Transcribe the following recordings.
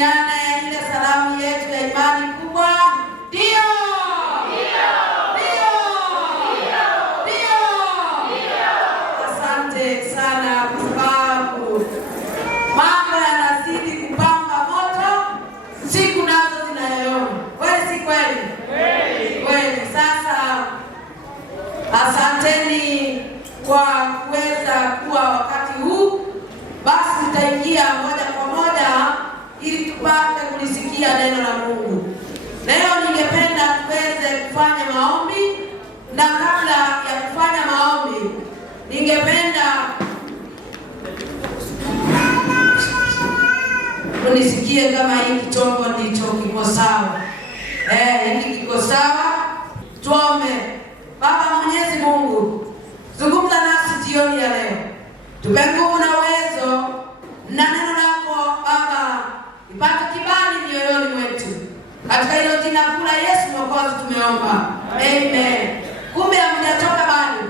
tusalimiane ile salamu yetu ya imani kubwa. Ndio. Asante sana kwa sababu mambo yanazidi kupamba moto, siku nazo zinayoyoma. Kweli si kweli? Kweli. Sasa asanteni kwa kuweza kuwa wakati huu. Basi tutaingia moja kwa moja ili tupate kulisikia neno la Mungu. Leo ningependa tuweze kufanya maombi, na kabla ya kufanya maombi ningependa unisikie kama hiki chombo ndicho kiko sawa. Hiki kiko sawa. Tuombe. Baba Mwenyezi Mungu, zungumza nasi jioni ya leo. Tupe nguvu na uwezo na neno lako Baba ipate kibali mioyoni mwetu. Katika hilo jina kuu la Yesu Mwokozi tumeomba. Amen. Kumbe hamjatoka bado?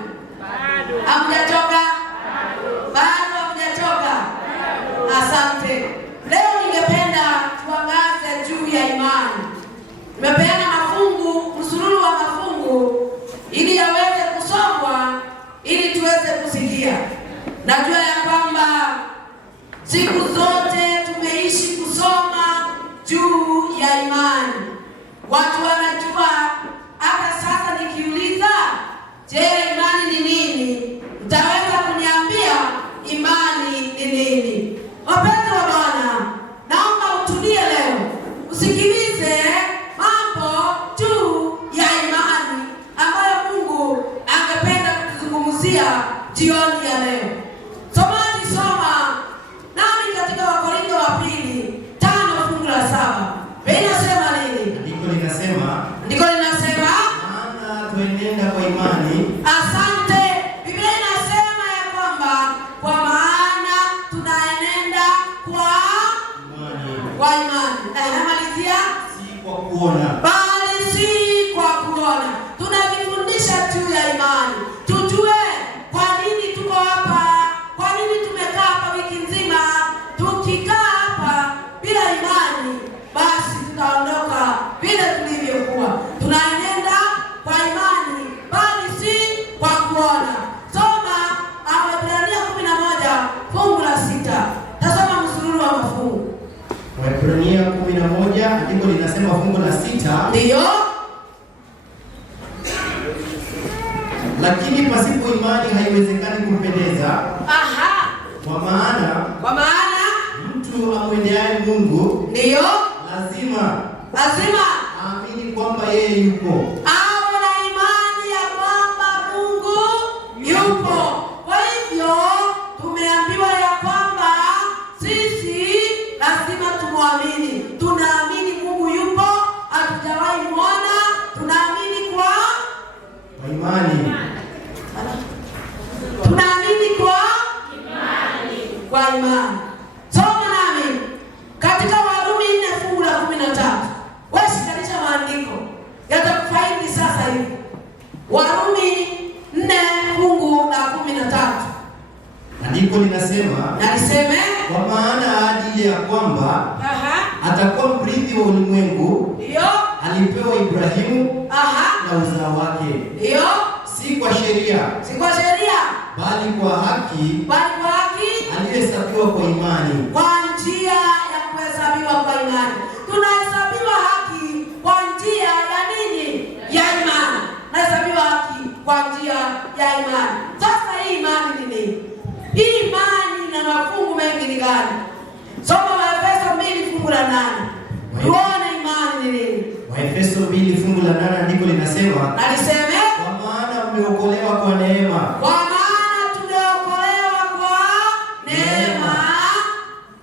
Hamjatoka? Bado hamjatoka? Asante. Leo ningependa tuangaze juu ya imani. Tumepeana mafungu, msururu wa mafungu ili yaweze kusomwa ili tuweze kusikia. Najua ya kwamba siku zote tumeishi kusoma juu ya imani. Watu wanajua. Hata sasa nikiuliza, je, imani ni nini? Mtaweza kuniambia imani ni nini? Wapenzi wa Bwana, naomba utulie leo, usikilize mambo juu ya imani ambayo Mungu angependa kutuzungumzia jioni ya leo. Somaji soma nami katika Wakorintho wa pili 5 fungu la 7. Inasema nini? Ndiko linasema maana tuenenda kwa imani. Asante. Biblia inasema ya kwamba kwa maana tunaenenda kwa imani. Na inamalizia Si kwa kuona. Bali si kwa kuona. Tunajifundisha juu ya imani. Tujue kwa nini tuko hapa. Kwa nini tumekaa hapa wiki nzima? Tukikaa hapa bila imani, basi tutaondoka bila tulivyokuwa. Tunaenenda kwa imani, bali si kwa kuona. Soma Waebrania 11 fungu la 6. Tasoma msururu wa mafungu. Waebrania 11 ndiko linasema fungu la 6. Ndio. Lakini pasipo imani haiwezekani kumpendeza. Kwa maana mtu amwendeaye Mungu ndio lazima aamini kwamba yeye yupo. Awe na imani ya kwamba Mungu yupo. Kwa hivyo tumeambiwa ya kwamba sisi lazima tumwamini. Tunaamini Mungu yupo, hatujawahi muona. Tunaamini kwa imani. Tunaamini kwa imani. Soma nami katika Warumi 4 fungu la 13. Wewe shikanisha maandiko yatakufaidi sasa hivi. Warumi 4 fungu la 13. Andiko linasema, na niseme, kwa maana ajili ya kwamba atakuwa mrithi wa ulimwengu, ndio alipewa Ibrahimu na uzao wake. Ndio. Si kwa sheria, bali kwa haki, aliyehesabiwa kwa imani. Kwa njia ya kuhesabiwa kwa imani. Tunahesabiwa haki kwa njia ya nini? Ya imani. Nahesabiwa haki kwa njia ya imani. Sasa hii imani ni nini? Hii imani na mafungu mengi ni gani? Soma Waefeso 2 fungu la 8. Tuone imani ni nini. Waefeso 2 fungu la 8 ndiko linasema, na niseme, kwa maana mmeokolewa kwa neema. Kwa maana tumeokolewa kwa neema.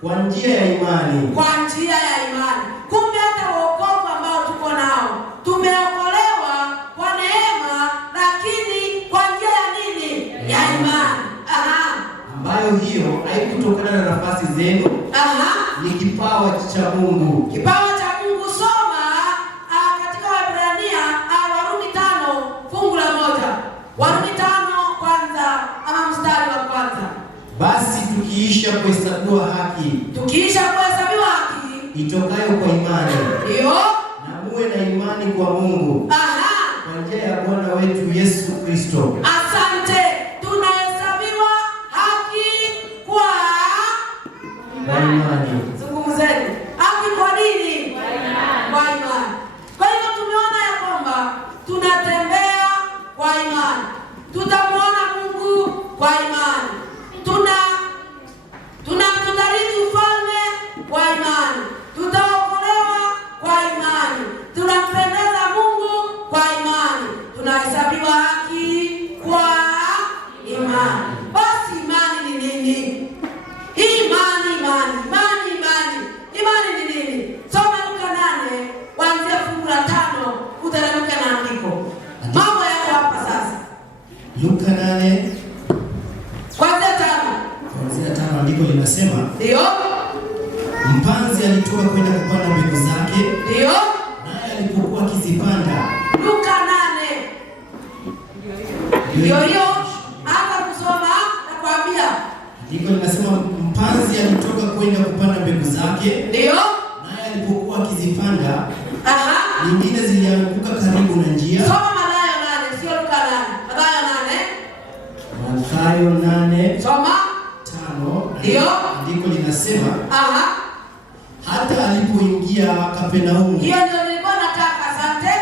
Kwa njia ya imani. Kwa njia ya imani. Kumbe hata wokovu ambao tuko nao, tumeokolewa kwa neema, lakini kwa njia ya nini? Ya imani. Ambayo hiyo haikutokana na nafasi zenu. Ni kipawa cha Mungu. Kipawa cha Mungu. Soma katika Waebrania Warumi 5 fungu la 1. Warumi 5 kwanza ama mstari wa kwanza. Basi tukiisha kuhesabiwa haki itokayo kwa imani. Ndio. Na muwe na imani kwa Mungu. Kwa njia ya Bwana wetu Yesu Kristo. Asante. Tunahesabiwa haki kwa imani. Zungumzeni. Haki kwa nini? Kwa imani. Kwa hivyo tumeona ya kwamba tunatembea kwa imani. Tutamuona Mungu kwa imani. Tunamtarithi ufalme kwa imani. Tutaokolewa kwa imani. Tunampendeza Mungu kwa imani. Tunahesabiwa haki kwa imani. Basi imani ni nini? Imani ni nini? Soma Luka 8 kuanzia fungu la 5 utateremka na andiko. Mambo yako hapa sasa. Luka 8 kuanzia 5 andiko linasema, ndio, mpanzi alitoka kwenda kupanda mbegu zake. Ndio. Naye alipokuwa akizipanda. Luka 8. Ndio hata kusoma na kuambia. Andiko linasema mpanzi alitoka kwenda kupanda mbegu zake. Ndio. Naye alipokuwa akizipanda, nyingine zilianguka karibu na njia. Soma Mathayo 8, sio Luka 8. Mathayo 8. Soma 5. Ndio. Andiko linasema, hata alipoingia Kapernaumu. Hiyo ndio nilikuwa nataka. Asante.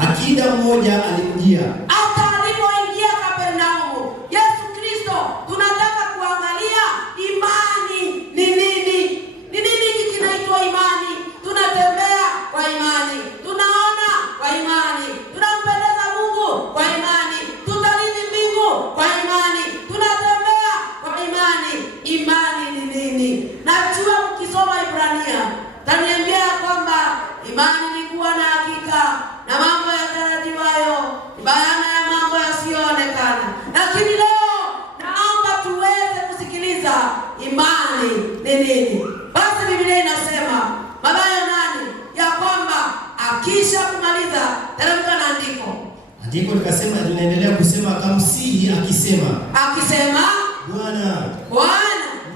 Akida mmoja alimjia. Hata alipoingia Kapernaumu. Yesu Kristo, tunataka kuangalia imani ni nini? Ni nini hiki kinaitwa imani? Tunatembea kwa imani. Tunaona kwa imani. Tunampendeza Mungu kwa imani. Tutarithi mbingu kwa imani. Tunatembea kwa imani. Imani ni nini? Najua mkisoma Ibrania taniambia kwamba imani ni kuwa na hakika na mambo yatarajiwayo, bayana ya mambo yasiyoonekana. Lakini leo naomba tuweze kusikiliza imani ni nini. Basi Biblia inasema Mathayo 8 ya kwamba akisha kumaliza, teremka na andiko. Andiko likasema, linaendelea kusema, akamsihi akisema, Bwana,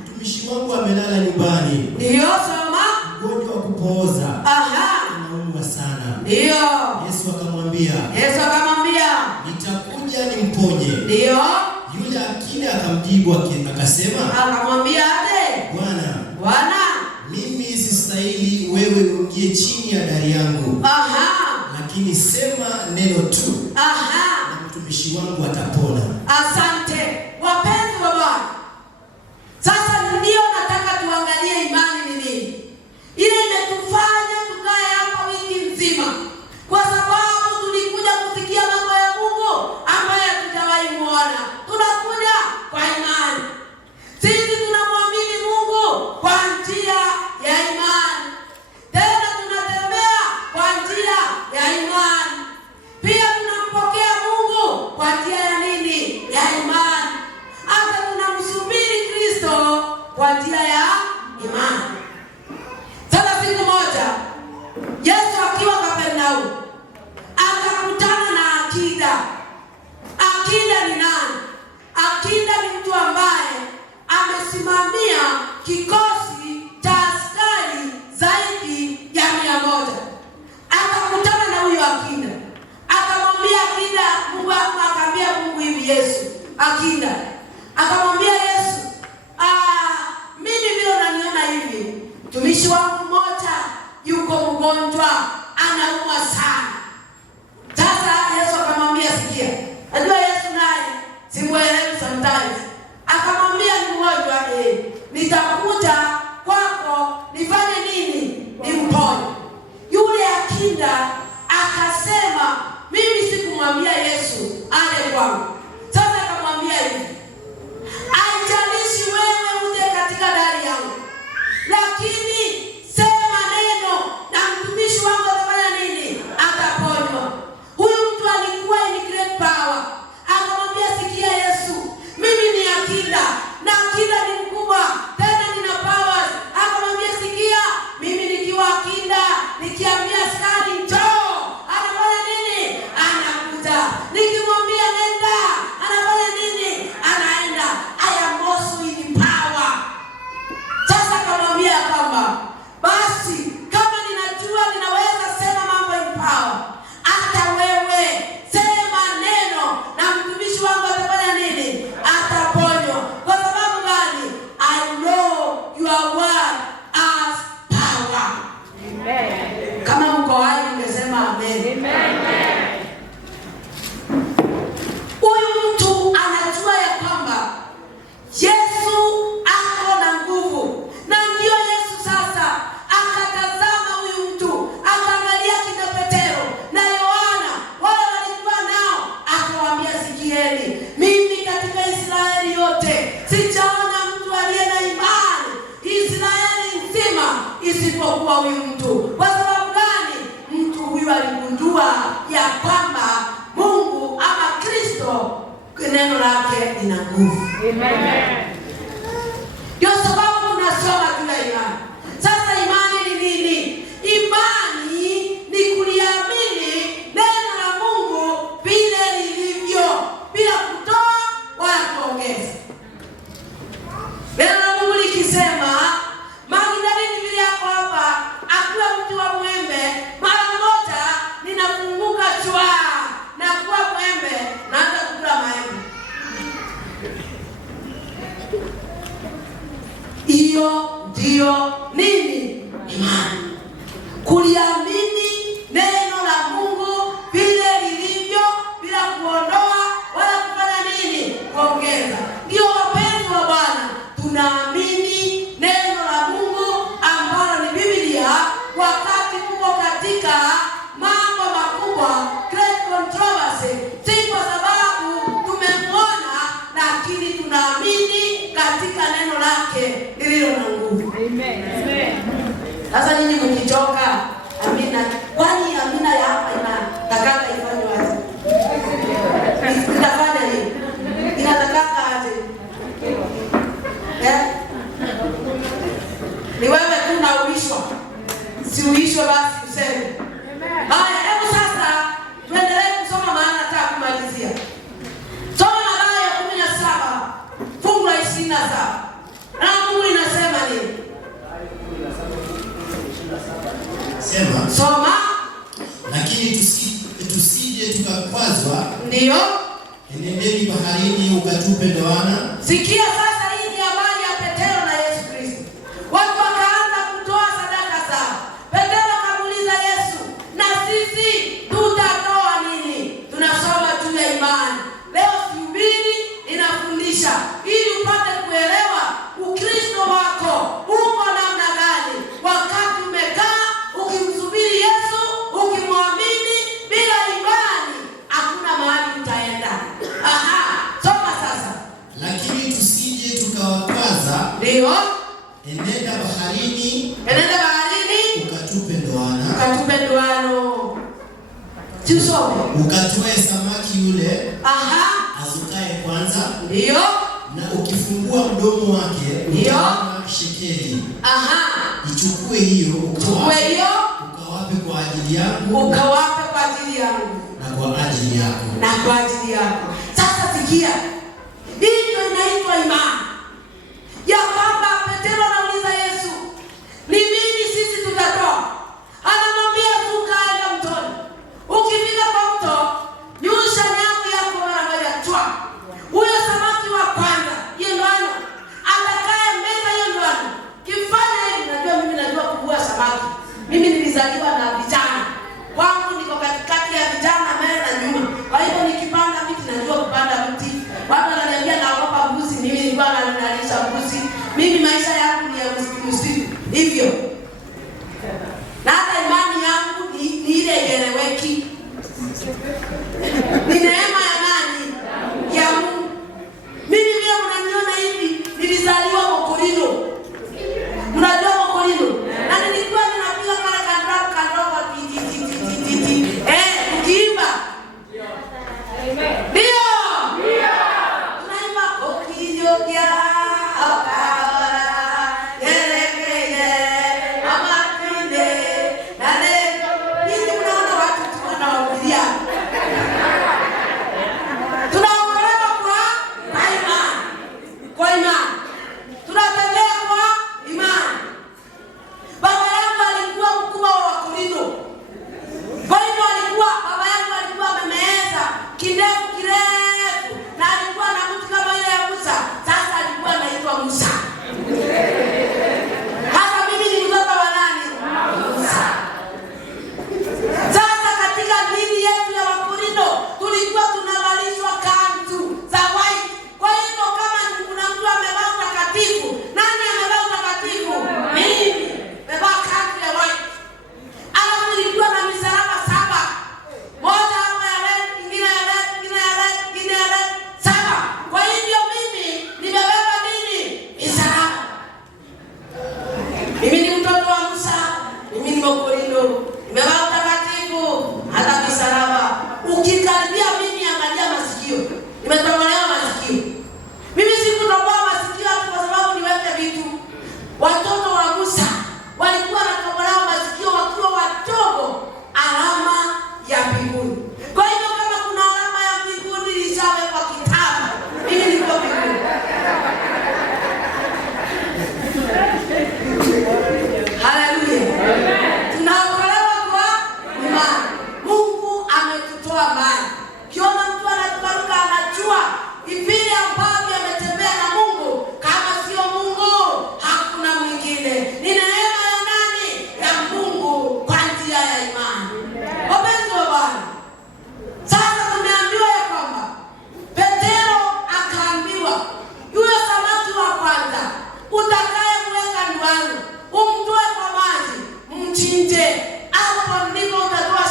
mtumishi wangu amelala nyumbani. Ndio, soma. Mgonjwa wa kupooza. Anaumwa sana. Ndio. Yesu akamwambia, nitakuja nimponye. Ndio. Yule akida akamjibu akasema, akamwambia aje, Bwana, mimi sistahili wewe uingie chini ya dari yangu. Lakini sema neno tu. Na mtumishi wangu atapona. Asante. Wapenzi wa Bwana, sasa ndio nataka tuangalie imani ni nini. Ile imetufanya tukae hapa wiki nzima, kwa sababu tulikuja kusikia mambo ya Mungu ambaye hatujawahi muona. Tunakuja kwa imani. Sisi tunamwamini Mungu kwa njia ya imani. Tena tunatembea kwa njia ya imani. Pia tunampokea Mungu kwa njia ya nini? Ya imani. Hata tunamsubiri Kristo kwa njia ya imani. Sasa siku moja Yesu akiwa Kapernaumu akakutana na akida. Akida ni nani? Akida ni mtu ambaye amesimamia kikosi cha askari zaidi ya 100. Akakutana na huyo akida. Akamwambia akida, Mungu akamwambia Mungu hivi, Yesu, akida akamwambia Yesu, mimi vile unaniona hivi, mtumishi wangu mmoja yuko mgonjwa, anaumwa sana. Sasa Yesu akamwambia, sikia. Najua Yesu naye simuelewi sometimes. Akamwambia ni mgonjwa, nitakuja kwako nifanye nini? Nimponye. Yule akida akasema, mimi sikumwambia Yesu aje kwangu. Sasa akamwambia hivi, haijalishi wewe uje katika dari yangu, lakini sema neno na mtumishi wangu atafanya nini? Ataponywa. Huyu mtu alikuwa in great power. Akamwambia, sikia Yesu, mimi ni akida na akida ni mkubwa, tena nina power kwa huyu mtu. Kwa sababu gani? Mtu huyu aligundua ya kwamba Mungu ama Kristo neno lake lina nguvu. Amen. Ndio sababu tunasoma juu ya imani. Sasa imani ni nini? Imani ni kuliamini neno la Mungu vile lilivyo, bila kutoa wala kuongeza. Neno la Mungu likisema Magdalene vile yako hapa akiwa mti wa mwembe, mara moja ninafunguka chwa na kuwa mwembe na hata kukula maembe. Hiyo ndio nini? Imani. Kuliamini neno la Mungu vile lilivyo, bila kuondoa wala kufanya nini? Kuongeza. Ndio wapenzi wa Bwana, tunaamini neno la Mungu ambalo ni Biblia wakati tuko katika mambo makubwa, great controversy. Si kwa sababu tumemwona, lakini tunaamini katika neno lake lililo na nguvu. Amen. Sasa nyinyi mkichoka, amina. Kwani amina ya hapa inataka ifanye wazi? Inafanya nini? Inataka aje? Ni wewe tu unauishwa. Si uishwe basi useme. Haya, hebu sasa tuendelee kusoma, maana nataka kumalizia. Soma Mathayo 17 fungu la 27. Na Mungu linasema nini? Sema. Soma. Lakini tusije tukakwazwa. Ndio. Enendeni baharini ukatupe ndoana. Sikia sasa, hii ni habari ya Petero na Yesu Kristo. Watu wakaanza kutoa sadaka zao. Petero akamuuliza Yesu, na sisi tutatoa nini? Tunasoma juu ya imani. Leo sihubiri, ninafundisha ili upate kuelewa Ukristo wako uko namna gani. Wakati umekaa ukimsubiri Yesu, ukimwamini, bila imani hakuna mahali utaenda. Soma sasa. Lakini tusije tukawakwaza. Ndio. Enenda baharini ukatupe ndoana. Ukatupe ndoano. Tusome. Ukatoe samaki yule azukaye kwanza. Ndio. Na ukifungua mdomo wake utaona shekeli. Ichukue hiyo ukawape kwa ajili yangu. Na kwa ajili yako. Sasa sikia. Hii ndio inaitwa imani. Ya kwamba Petero anauliza Yesu, ni nini sisi tutatoa? Anamwambia vuka aenda mtoni. Ukifika kwa mto, nyusha nyavu yako mara moja chwa. Huyo samaki wa kwanza, hiyo ndoano, atakaye meza hiyo ndoano. Kifanya hivi, najua kuvua samaki. Mimi nilizaliwa na vijana. Kwangu niko katikati ya vijana mbele na nyuma. Kwa hivyo nikipanda miti najua kupanda mti. Watu wananiambia naogopa mbuzi, mimi nilikuwa nalisha mbuzi. Mimi maisha yangu ni ya msitu. Hivyo. Na hata imani yangu ni ile ieleweki. Ni neema ya nani? Ya Mungu. Mimi pia mnaniona hivi, nilizaliwa Mokorino. Mnajua Mokorino? Na nilikuwa ninapiga mara kadogo ukiimba. Ndio. Tunaimba Okilio kia uchinje. Hapo ndipo utatoa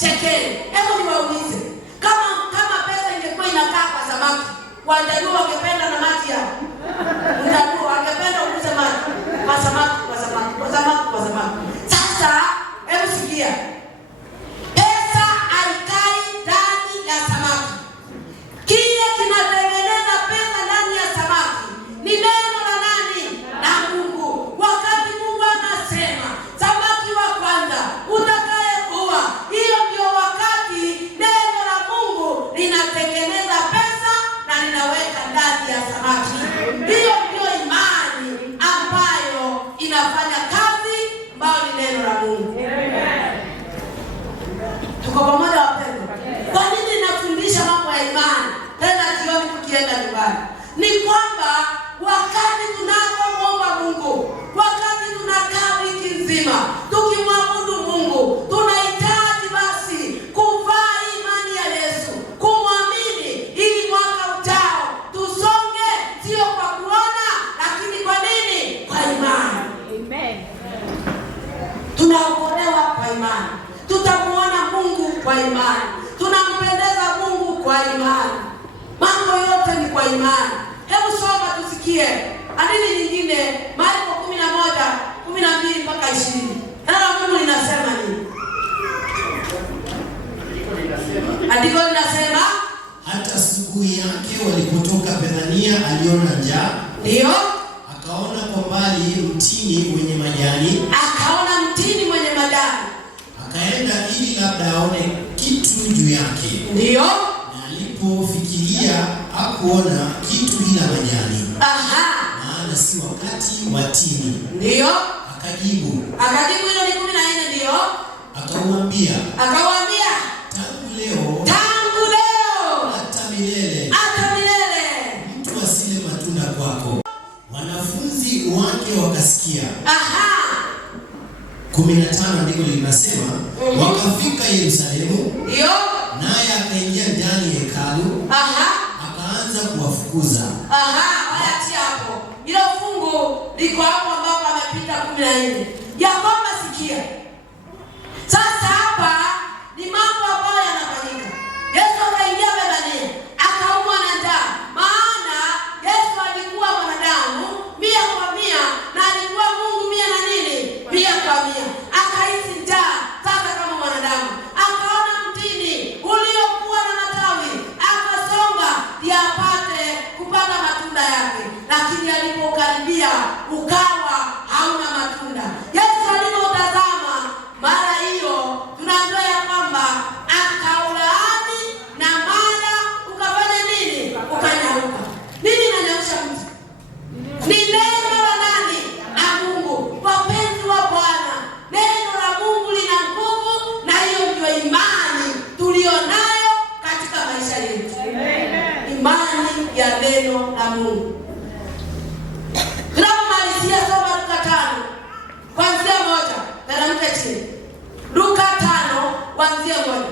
shekeli. Hebu niwaulize, kama pesa ingekuwa inakaa kwa samaki, Wajaluo wangependa na maji yao? Wajaluo wangependa ukuze maji kwa samaki. Sasa hebu sikia, pesa haikai ndani ya samaki. Kile kinatengeneza pesa ndani ya samaki ni neno la nani? La Mungu. Wakati Mungu anasema samaki wa kwanza utakayekuwa, hiyo ndio wakati neno la Mungu linatengeneza pesa na linaweka ndani ya samaki. Hiyo ndio imani ambayo inafanya kazi, ambayo ni neno la Mungu. Tuko pamoja wapendwa? Kwa nini nafundisha mambo ya imani tena jioni tukienda nyumbani? Ni kwamba wakati tunapomwomba Mungu, wakati tunakaa wiki nzima tukimwabudu Mungu, tunahitaji basi kuvaa imani ya Yesu, kumwamini, ili mwaka ujao tusonge, sio kwa kuona, lakini kwa nini? Kwa imani. Amen. Tunaokolewa kwa imani, tutamuona Mungu kwa imani, tunampendeza Mungu kwa imani. Mambo yote ni kwa imani. Hebu soma tusikie hadithi nyingine, Marko 11:12 mpaka 20. Neno la Mungu linasema nini? Andiko linasema, hata asubuhi yake walipotoka Bethania aliona njaa. Ndio. Akaona kwa mbali mtini wenye majani. Akaenda ili labda aone kitu juu yake. Ndio. Na alipofikiria hakuona kitu ila majani. Maana si wakati wa tini. Ndio. Akajibu hilo ni 14. Ndio. Akamwambia, tangu leo hata milele mtu asile matunda kwako. Wanafunzi wake wakasikia. 15 ndiko linasema, wakafika Yerusalemu. Ndio. Naye akaingia ndani ya hekalu. Akaanza kuwafukuza. Wacha hapo. Hilo fungu liko hapo ambapo amepita 14. Ya kwamba sikia. Sasa hapa ni mambo ambayo yanafanyika. Yesu akaingia Bethania, akaumwa na njaa. Maana Yesu alikuwa mwanadamu 100% na alikuwa Mungu 100%. Akahisi njaa sasa kama mwanadamu. Akaona mtini uliokuwa na matawi, akasonga ili apate kupata matunda yake. Lakini alipokaribia ukawa hauna matunda. Yesu alipotazama mara hiyo, tunaambiwa ya kwamba akaulaani na mara ukafanya nini? Ukanyauka. Nini inanyauka mtu? Ni neno la nani? La Mungu. Wapenzi wa Bwana, neno la Mungu lina nguvu, na hiyo ndio imani tulionayo katika maisha yetu. Imani ya neno la Mungu. Tunapomalizia soma Luka 5 kuanzia 1, teremka chini. Luka 5 kuanzia 1.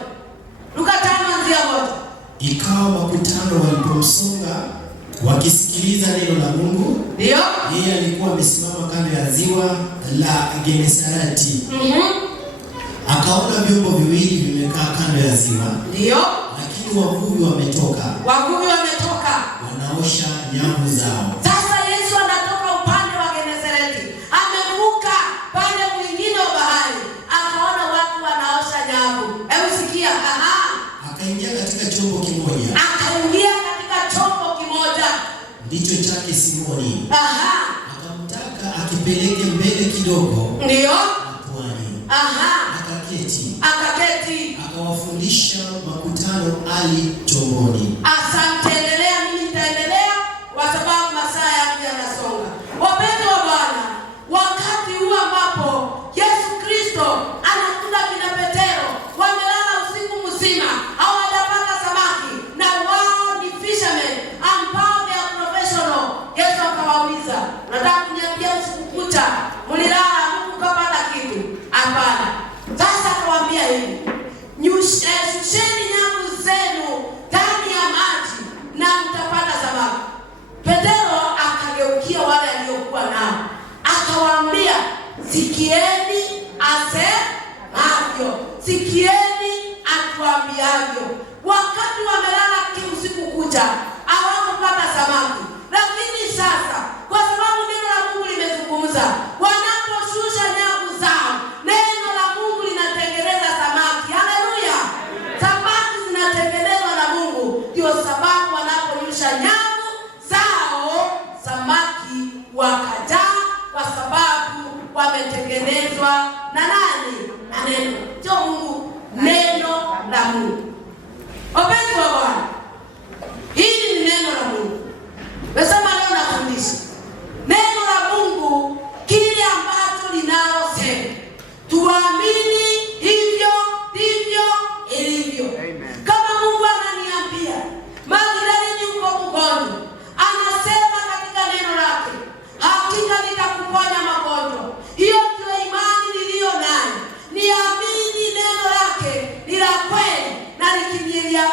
Luka 5 kuanzia 1. Ikawa makutano walipomsonga wakisikiliza neno la Mungu. Ndio. Yeye alikuwa amesimama kando ya ziwa la Genesareti. Akaona vyombo viwili vimekaa kando ya ziwa. Ndio. Lakini wavuvi wametoka. Wanaosha nyavu zao. Sasa Yesu anatoka upande wa Genesareti, amevuka pande mwingine wa bahari, akaona watu wanaosha nyavu. Hebu sikia. Akaingia katika chombo kimoja. Ndicho chake Simoni. Akamtaka akipeleke mbele kidogo. Ndio. Pwani. Akaketi. Akawafundisha makutano ali chomboni. Asante, endelea. Mimi nitaendelea kwa sababu masaa yangu yanasonga. Wapendwa wa Bwana, wakati huu ambapo Yesu Kristo anakuja kina Petero, wamelala usiku mzima, hawajapata samaki, na wao ni fishermen ambao they are professional. Yesu akawauliza, nataka kuniambia usiku kucha mlilala mkapata kitu? Hapana. Sasa akawaambia hivi, shusheni nyavu zenu ndani ya maji na mtapata samaki. Petero akageukia wale aliokuwa nao, akawaambia, sikieni sikieni atuambiavyo. Wakati wamelala usiku kucha hawakupata samaki, lakini sasa kwa sababu neno la Mungu limezungumza, wanaposhusha nyavu zao, neno la Mungu linatengeneza samaki. Haleluya! Samaki zinatengenezwa na Mungu, ndio sababu wanaposhusha nyavu zao samaki wakajaa, kwa sababu wametengenezwa na nani? Na neno. Ndio Mungu, neno la Mungu. Wapenzi wa Bwana, hili ni neno la Mungu. Nasema leo nafundisha neno la Mungu, kile ambacho linalosema tuamini, hivyo ndivyo ilivyo. Kama Mungu ananiambia Magdalene yuko mgonjwa, anasema katika neno lake, hakika nitakuponya magonjwa. Hiyo ndio imani niliyo nayo. Niamini neno lake ni la kweli, na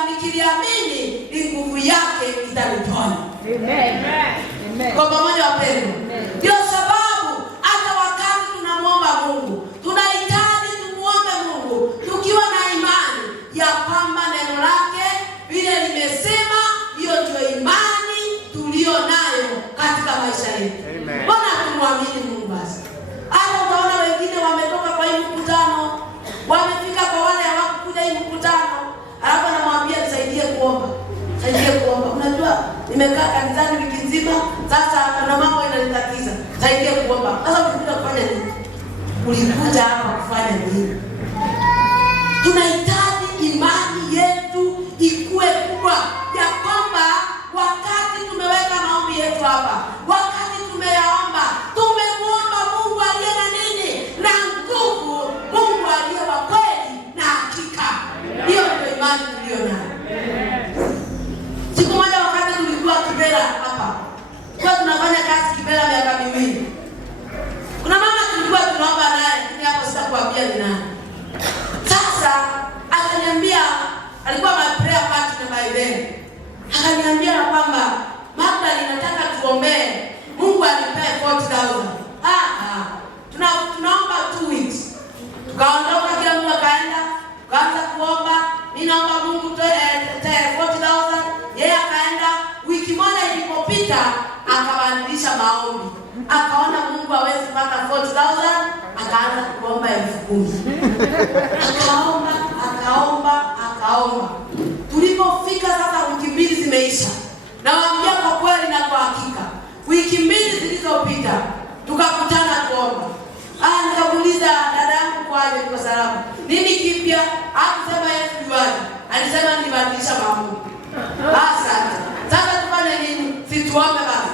nikiliamini ni nguvu yake itaniponya. Amen. Kwa pamoja wapendwa, ndio sababu hata wakati tunamwomba Mungu, tunahitaji tumuombe Mungu tukiwa na imani ya kwamba neno lake vile limesema, hiyo ndio imani tulio nayo katika maisha yetu. Bwana, tumwamini Mungu basi. Hata utaona wengine wametoka kwa hii mkutano, wamefika kwa wale hawakuja hii mkutano, alafu anamwambia nisaidie kuomba. Saidie kuomba. Unajua nimekaa kanisani wiki nzima, sasa kuna mambo yananitatiza. Saidie kuomba. Sasa ulikuja kufanya nini? Ulikuja hapa kufanya nini? Tunahitaji imani yetu ikue kubwa, ya kwamba wakati tumeweka maombi yetu hapa, wakati tumeyaomba, tumemwomba Mungu aliye na nini? Na nguvu, Mungu aliye wa kweli na hakika. Hiyo ndio imani tuliyo nayo. Siku moja wakati tulikuwa Kibera hapa, kwa tunafanya kazi Kibera miaka miwili, kuna mama tulikuwa tunaomba naye, ni hapo sitakwambia ni nani. Sasa akaniambia, alikuwa my prayer partner by then, akaniambia kwamba Magda, ninataka tuombee Mungu anipee 40,000. Tunaomba 2 weeks. Tukaondoka, kila mtu akaenda, tukaanza kuomba. Mimi naomba Mungu toe 40,000. Yeye akaenda. Wiki moja ilipopita, akabadilisha maombi. Akaona Mungu hawezi kupata 40,000, akaanza kuomba 10,000. Akaomba. Tulipofika sasa wiki mbili zimeisha. Nawaambia kwa kweli na kwa hakika, wiki mbili zilizopita tukakutana kuomba. Nikamuuliza dada yangu, kwaje, kwa salama? Nini kipya? Hakusema Yesu yuaje. Alisema nibadilisha maombi. Asante. Sasa tufanye nini? Situombe basi.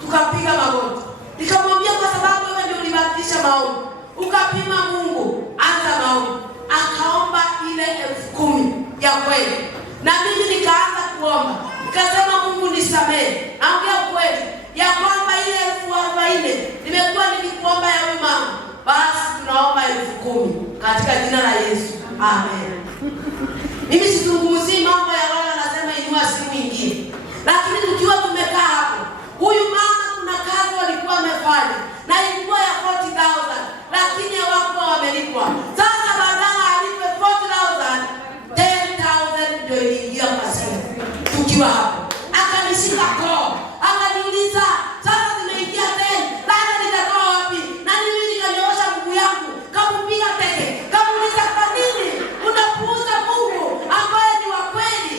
Tukapiga magoti. Nikamwambia kwa sababu wewe ndio ulibadilisha maombi, ukapima Mungu, anza maombi. Akaomba ile 10,000 ya kweli. Na mimi nikaanza kuomba. Nikasema Mungu nisamehe. Naongea kweli ya kwamba ile 40,000 nimekuwa nikikuomba ya huyu mama. Basi tunaomba 10,000 katika jina la Yesu. Amen. Mimi sizungumzii mambo ya wale wanasema inua simu nyingine. Lakini tukiwa tumekaa hapo, huyu mama kuna kazi walikuwa wamefanya na ilikuwa ya 40,000, lakini hawakuwa wamelipwa. Sasa badala alipe 40,000, 10,000 ndio iliingia kwa simu. Tukiwa hapo, akanishika koo, akaniuliza, sasa zimeingia 10, dada nitatoa wapi? Na mimi nikanyoosha mguu yangu, kamupiga teke, kamuuliza, kwa nini unapuuza Mungu ambaye ni wa kweli?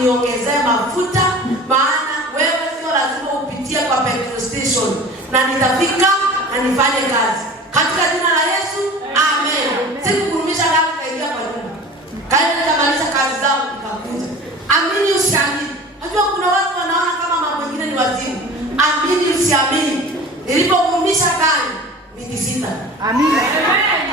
uniongezee mafuta, maana wewe sio lazima upitie kwa petrol station, na nitafika na nifanye kazi katika jina la Yesu, amen. Sikukurumisha gari kaingia kwa nyumba, kaenda kamaliza kazi zangu nikakuja. Amini usiamini. Unajua kuna watu wanaona kama mambo mengine ni wazimu. Amini usiamini. Nilipokurumisha gari wiki 6. Amen.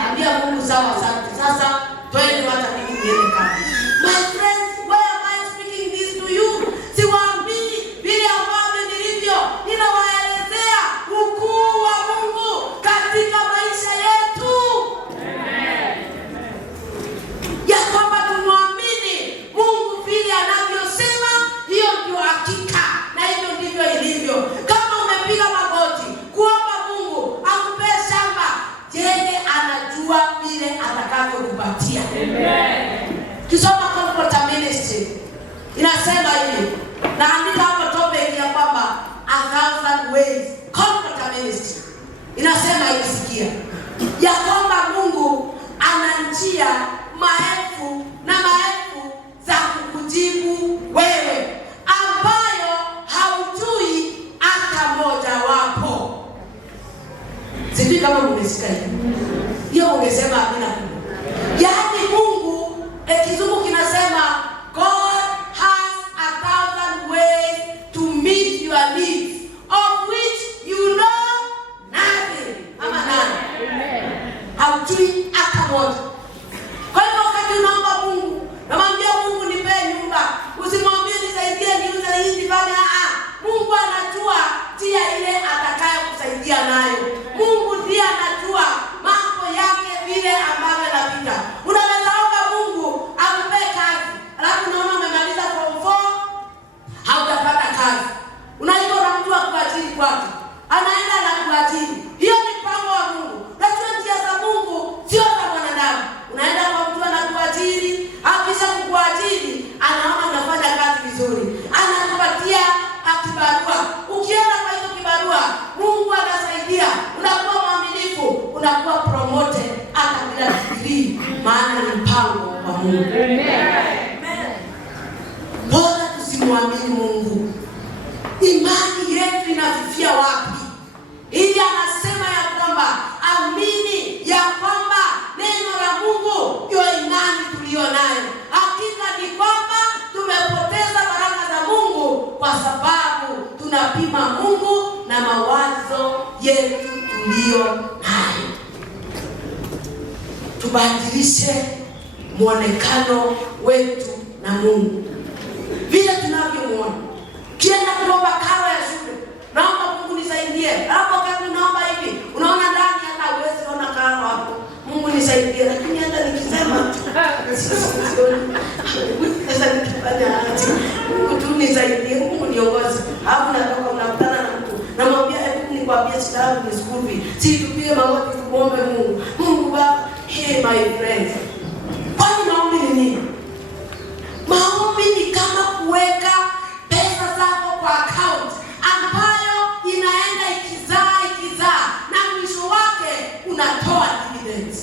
Ambia Mungu sawa, asante. Sasa twende hata mimi niende kazi. My friends, why am I speaking this to you? Siwaamini vile ambavyo nilivyo. Ninawaelezea ukuu wa Mungu katika maisha yetu. Amen. Ya kwamba tumwamini Mungu vile anavyosema, hiyo ndio hakika na hivyo ndivyo ilivyo. Kama umepiga magoti kuomba Mungu akupe shamba, yeye anajua vile atakavyokupatia. Amen. Kisoma Comforter Ministry inasema hivi, na andika hapo topic ya kwamba 1,000 ways. Comforter Ministry inasema hivi, sikia, ya kwamba Mungu ana njia maelfu na maelfu za kukujibu wewe, ambayo haujui hata moja wapo. Sijui kama umesikia hiyo, ungesema amina. Yaani Mungu, kizungu kinasema God has 1,000 ways to meet your needs, of which you know nothing. Ama nani? Haujui hata moja. Kwa hivyo wakati unaomba Mungu, namwambia Mungu nipe nyumba, usimwambie nisaidie niuze hii nifanye. Mungu anajua njia ile atakayo kusaidia nayo. Mungu ndiye anajua mambo yake vile ambavyo yanapita. Unaweza omba Mungu akupe kazi, alafu unaona umemaliza form 4 hautapata kazi. Unaiko na mtu akuajiri kwake, anaenda na kuajiri. Hiyo ni mpango wa Mungu. Najua njia za Mungu sio za mwanadamu. Unaenda kwa mtu anakuajiri, akisha kukuajiri anaona unafanya kazi vizuri, anakupatia kibarua. Ukienda kwa hiyo kibarua, Mungu anasaidia, unakuwa mwaminifu, unakuwa promoted hata bila degree, maana ni mpango wa Mungu. Amen. Bora tusimwamini Mungu. Imani yetu inafifia wapi? Ili anasema ya kwamba amini ya kwamba neno la Mungu ndio imani tuliyo nayo. Hakika ni kwamba tumepoteza baraka za Mungu kwa sababu tunapima Mungu na mawazo yetu tuliyo nayo. Tubadilishe muonekano wetu na Mungu vile tunavyomuona. Kienda kuomba karo ya shule, naomba Mungu nisaidie. Hapo kama unaomba hivi, unaona ndani hata huwezi ona karo hapo. Mungu nisaidie, lakini hata nikisema sasa nikifanya aje? Mungu tu nisaidie, Mungu niongoze. Hapo natoka unakutana na mtu, namwambia hebu nikwambie shida yangu ni school fee. Si tupie magoti kuombe Mungu. Mungu Baba, hey my friends. Kwani maombi ni nini? Maombi ni kama kuweka pesa zako kwa account ambayo inaenda ikizaa na mwisho wake unatoa dividends.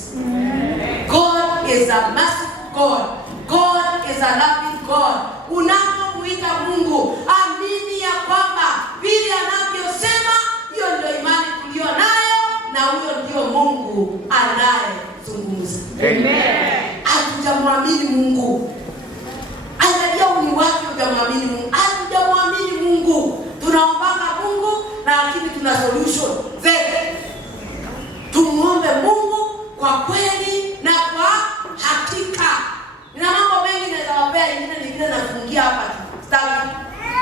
God is a merciful God. God is a loving God. Unapomuita Mungu, amini ya kwamba vile anavyosema, hiyo ndio imani tuliyo nayo, na huyo ndio Mungu anayezungumza. Amen. Hatujamwamini Mungu. Angalia uni wake, hujamwamini Mungu. Hatujamwamini Mungu. Tunaombanga Mungu lakini tuna solution zetu. Tumuombe Mungu kwa kweli na kwa hakika. Nina mambo mengi naweza wapea, ingine nafungia hapa tu. Sitaki.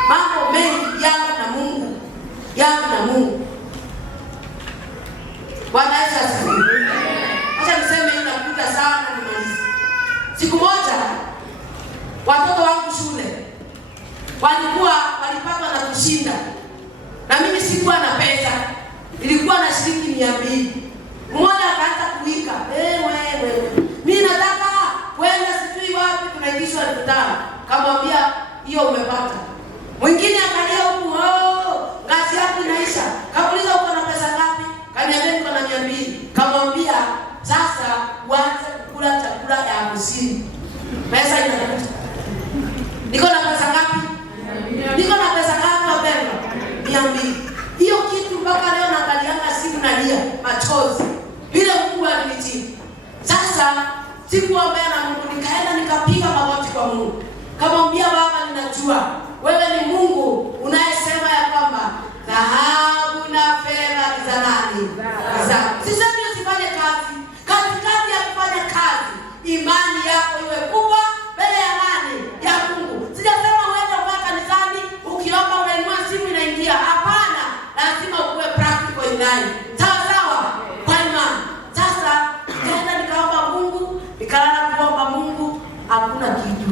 Mambo mengi yangu na Mungu. Yangu na Mungu. Bwana Yesu asifiwe. Acha niseme hii nakuta sana nimalize. Siku moja watoto wangu shule walipatwa na kushinda. Na mimi sikuwa na pesa. Ilikuwa na shilingi 200. Mmoja akaanza kuika, wewe. Mimi nataka kwenda sijui wapi, tunaitishwa 5,000. Kamwambia hiyo umepata. Mwingine akalia huku, kazi yako inaisha. Kamuuliza uko na pesa ngapi? Kaniambia niko na 200. Kamwambia sasa uanze kukula chakula ya 50. Pesa inakuja. Niko na pesa ngapi? Mungu. Kamwambia Baba, ninajua wewe ni Mungu unayesema ya kwamba dhahabu na fedha ni za nani? Sisemi usifanye kazi. Katikati ya kufanya kazi, imani yako iwe kubwa mbele ya nani? Ya Mungu. Sijasema uende kwa kanisani ukiomba unainua simu inaingia. Hapana, lazima uwe practical in life. Sawa kwa imani. Sasa nikaenda nikaomba Mungu, nikalala kuomba Mungu, hakuna kitu.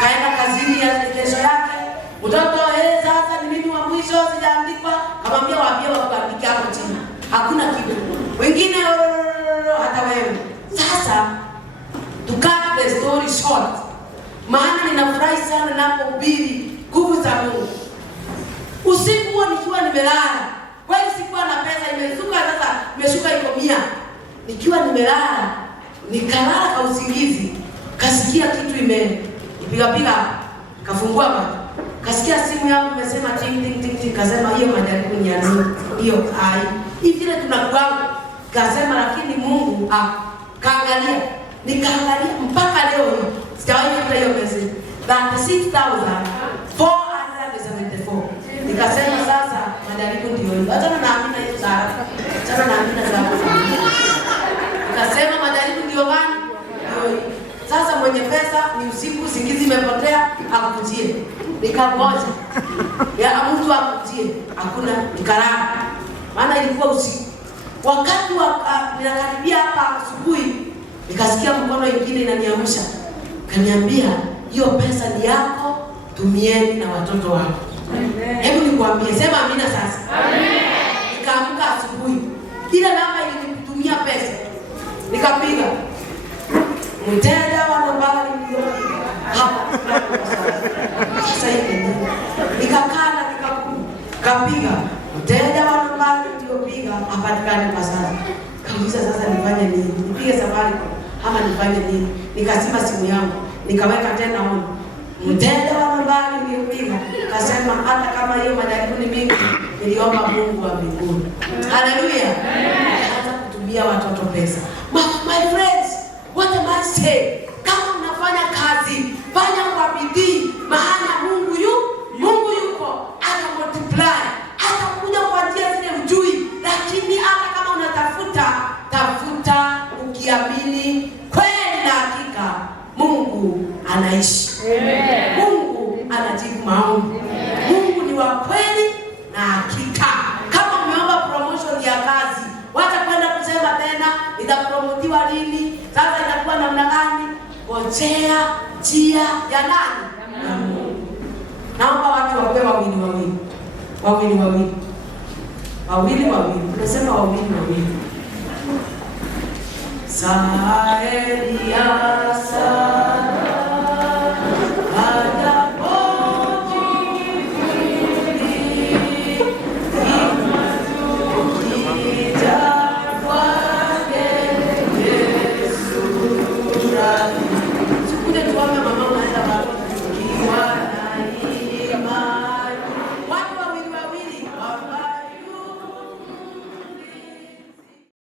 Kaenda kazini ya kesho yake, mtoto sasa ni mimi wa mwisho sijaandikwa. Kamwambia waambie wakuandike hapo chini. Hakuna kitu. Wengine hata wewe. Sasa to cut the story short, maana ninafurahi sana ninapohubiri nguvu za Mungu. Usiku huo nikiwa nimelala, kwani sikuwa na pesa, imezuka sasa, imeshuka iko 100. Nikiwa nimelala, nikalala kwa usingizi, kasikia kitu imepiga, kafungua macho. Kasikia simu yangu imesema ting ting ting ting, kasema hiyo majaribu ni ya nini? Hiyo ai. Hivi vile tunakuwa kasema, lakini Mungu kaangalia. Nikaangalia mpaka leo hii. Sijawahi kupata hiyo message. 36,474. Nikasema sasa majaribu ndio hiyo. Hata na amina hizo sana. Sana na amina za Mungu. Nikasema majaribu ndio gani? Ndio. Sasa mwenye pesa ni usiku, usingizi imepotea, akujie. Nikangoja. Ya mtu akujie. Hakuna, nikalala. Maana ilikuwa usiku. Wakati ninakaribia hapa asubuhi, nikasikia mkono ingine inaniamsha. Kaniambia, hiyo pesa ni yako, tumieni na watoto wako. Hebu nikwambie, sema amina sasa. Amen. Nikaamka asubuhi. Ile namba ilinitumia pesa. Nikapiga. Mteja wa nambari niliyopiga. Sasa hivi nikakaa na nikapiga. Mteja wa nambari niliyopiga hapatikani kwa sasa. Kauliza sasa nifanye nini? Nipige safari ama nifanye nini? Nikazima simu yangu, nikaweka tena on. Mteja wa nambari niliyopiga kasema hata kama hiyo majaribu ni mingi, niliomba Mungu wa mbinguni. Haleluya. Hata kutumia watoto pesa. My friends, what am I saying? Kama unafanya kazi, fanya kwa bidii, maana Mungu yuko, ata multiply, atakuja kwa njia zile ujui, lakini hata kama tafuta ukiamini kweli na hakika Mungu anaishi. Amen. Mungu anajibu maombi. Amen. Mungu ni wa kweli na hakika. Kama umeomba promotion ya kazi, wacha kwenda kusema tena itapromotiwa lini, sasa itakuwa namna gani? Ngojea njia ya nani? Ya Mungu. Naomba watu wawe wawili. Tunasema wawili. Saheli ya